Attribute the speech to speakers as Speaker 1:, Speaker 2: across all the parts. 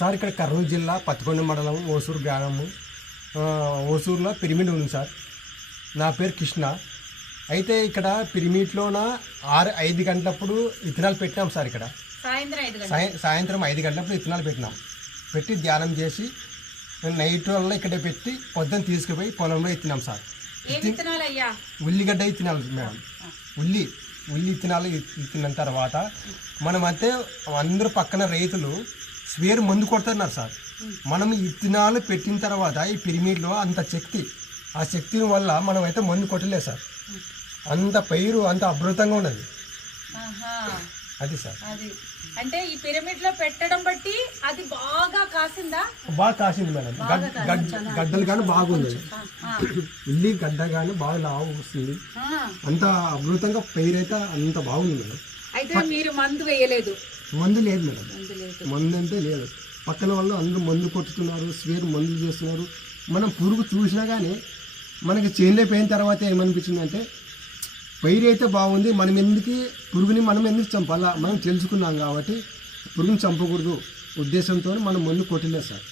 Speaker 1: Sir ఇక్కడ కర్నూలు జిల్లా పత్తికొండ మండలం ఓసూరు గ్రామము. ఓసూరులో పిరమిడ్ ఉంది సార్. నా పేరు కృష్ణ. అయితే ఇక్కడ పిరమిడ్లోన ఆరు ఐదు గంటలప్పుడు విత్తనాలు పెట్టినాం సార్ ఇక్కడ.
Speaker 2: సాయంత్రం ఐదు గంటలు.
Speaker 1: సాయ సాయంత్రం ఐదు గంటలప్పుడు విత్తనాలు పెట్టినాం. పెట్టి ధ్యానం చేసి నైట్ వల్ల ఇక్కడే పెట్టి పొద్దున్న తీసుకుపోయి పొలంలో ఎత్తినాం సార్. ఉల్లిగడ్డ విత్తనాలు మేడం. ఉల్లి ఉల్లి విత్తనాలు ఇచ్చిన తర్వాత మనం అయితే అందరూ పక్కన రైతులు స్వేర్ మందు కొడుతున్నారు సార్. మనం ఈ విత్తనాలు పెట్టిన తర్వాత ఈ పిరిమిడ్లో అంత శక్తి ఆ శక్తి వల్ల మనం అయితే మందు కొట్టలేదు సార్. అంత పైరు అంత అద్భుతంగా ఉన్నది. అది సార్.
Speaker 2: అంటే ఈ పిరమిడ్లో పెట్టడం బట్టి అది బాగా కాసిందా?
Speaker 1: బాగా కాసింది మేడం. గడ్ గడ్ గడ్డలు కానీ బాగుంది. ఉల్లి గడ్డ కానీ బాగా లావు వస్తుంది. అంత పైరు అయితే అంత బాగుంది మేడం.
Speaker 2: అయితే మీరు మందు వేయలేదు.
Speaker 1: మందు లేదు మేడం.
Speaker 2: మందు
Speaker 1: అంటే లేదు. పక్కన వాళ్ళు అందరూ మందు కొట్టుతున్నారు స్వేర్ మందులు చేస్తున్నారు. మనం పురుగు చూసినా కానీ మనకి చేనులో పోయిన తర్వాత ఏమనిపించింది అంటే పైరు అయితే బాగుంది మనం ఎందుకు పురుగుని మనం ఎందుకు చంపాలా? మనం తెలుసుకున్నాం కాబట్టి పురుగుని చంపకూడదు ఉద్దేశంతో మనం మందు కొట్టలేదు సార్.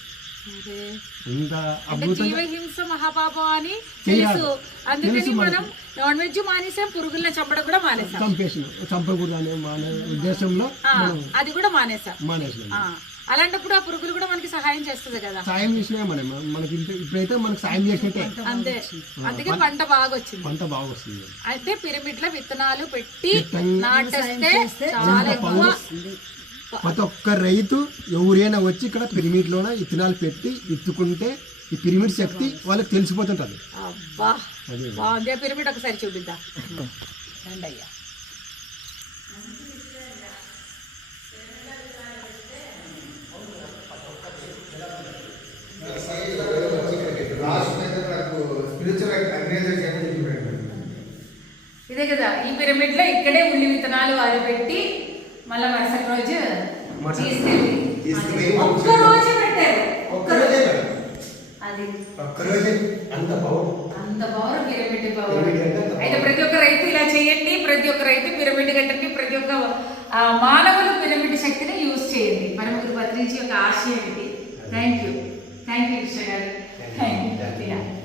Speaker 2: జీవహింస మహాపాపం అని. తెలుసు. అందుకని మనం నాన్ వెజ్ మానేసాం పురుగుల్ని చంపడం కూడా మానేసాం.
Speaker 1: చంపేసిన చంపకూడదు అనే మన ఉద్దేశంలో
Speaker 2: అది కూడా మానేసాం.
Speaker 1: మానేసినాం.
Speaker 2: ఆ, అలాంటప్పుడు ఆ పురుగులు కూడా మనకి సహాయం చేస్తుంది కదా.
Speaker 1: సాయం చేసినా మనం. మనకి ఇప్పుడైతే మనకి సాయం చేసినట్టే.
Speaker 2: అంతే. అందుకే పంట బాగా వచ్చింది.
Speaker 1: పంట బాగా వస్తుంది.
Speaker 2: అయితే పిరమిడ్లో విత్తనాలు పెట్టి నాటేస్తే చాలా ఎక్కువ
Speaker 1: ప్రతి ఒక్క రైతు ఎవరైనా వచ్చి ఇక్కడ పిరమిడ్లోన విత్తనాలు పెట్టి విత్తుకుంటే ఈ పిరమిడ్ శక్తి వాళ్ళకి తెలిసిపోతుంటది. అదే.
Speaker 2: పిరమిడ్ ఒకసారి చూపిద్దాం? రండి అయ్యా ఇదే కదా ఈ పిరమిడ్లో ఇక్కడే ఉల్లి విత్తనాలు ఆరబెట్టి మళ్ళా మరుసటి రోజు తీసుకెళ్ళి ఒక్క రోజు పెట్టారు.
Speaker 1: ఒక్కరోజే
Speaker 2: అది
Speaker 1: ఒక్కరోజే అంత బాగు
Speaker 2: అంత పవర్ పిరమిడ్ పవర్
Speaker 1: పిరమిడ్ అంత
Speaker 2: అయితే ప్రతి ఒక్క రైతు ఇలా చేయండి. ప్రతి ఒక్క రైతు పిరమిడ్ కట్టండి. ప్రతి ఒక్క మానవులు పిరమిడ్ శక్తిని యూజ్ చేయండి. పరమగురు పత్రించి యొక్క ఆశయం ఇది thank you thank you Krishna garu. Thank you